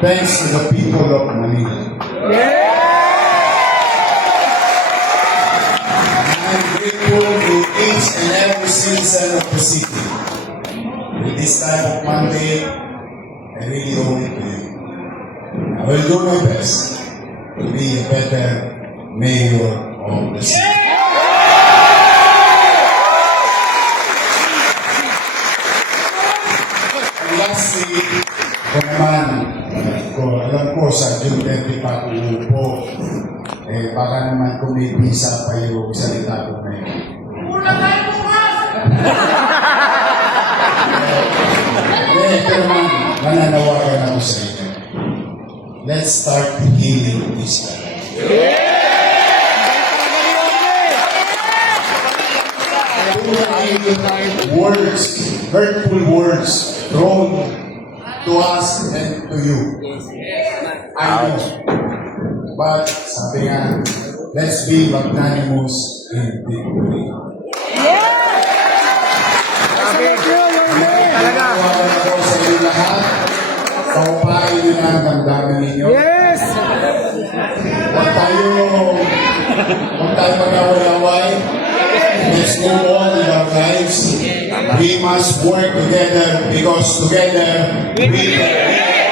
thanks to the people of Manila. I'm grateful to each and every citizen of the city. With this type of mandate, I really owe it to you. I will do my best to be a better mayor of the city. And lastly, alam ko sa June 30 pa po, baka naman kung may visa pa yung salita ko na yun. Pero man, mananawagan ako sa inyo. Let's start healing this time. Words, hurtful words thrown to us and to you. I know. But sabi nga, let's be magnanimous in victory. Tawagan ako sa inyo lahat. Paupain nyo na ang damdamin ninyo. Yes! Huwag tayo mag-away-away. Let's move on in our lives. We must work together because together we can.